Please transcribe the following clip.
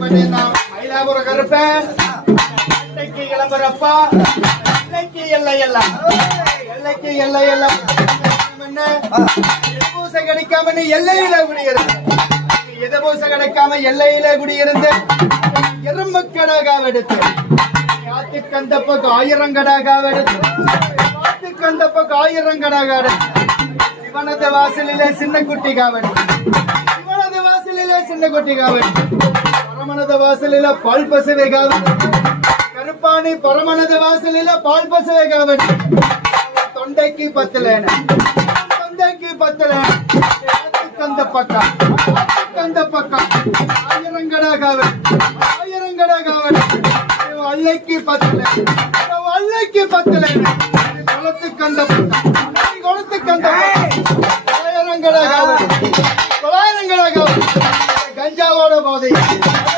மயிலாபுர கருப்ப எல்லைக்கு இளம்பரப்பா எல்லைக்கு எல்லை எல்லாம் எல்லைக்கு எல்லை எல்லாம் பூசை கிடைக்காம எல்லையில குடியிருந்து எத பூசை கிடைக்காம எல்லையில குடியிருந்து எறும்பு கடாகாவ எடுத்து ஆத்துக்கு அந்த பக்கம் 1000 கடாகாவ எடுத்து ஆத்துக்கு அந்த பக்கம் 1000 கடாக சிவனது வாசலிலே சின்ன குட்டி காவடி சிவனது வாசலிலே சின்ன குட்டி காவடி பரமனத வாசலில பால் பசுவை காவடி கருப்பாணி பரமனத வாசலில பால் பசுவை காவடி தொண்டைக்கு பத்தலேன தொண்டைக்கு பத்தலேன அந்த பக்கம் அந்த பக்கம் 1000 கடாகாவடி 1000 கடாகாவடி அல்லைக்கு பத்தலேன அல்லைக்கு பத்தலேன குளத்துக்கு அந்த பக்கம் குளத்துக்கு அந்த 1000 கடாகாவடி 900 கடாகாவடி கஞ்சாவோட போதை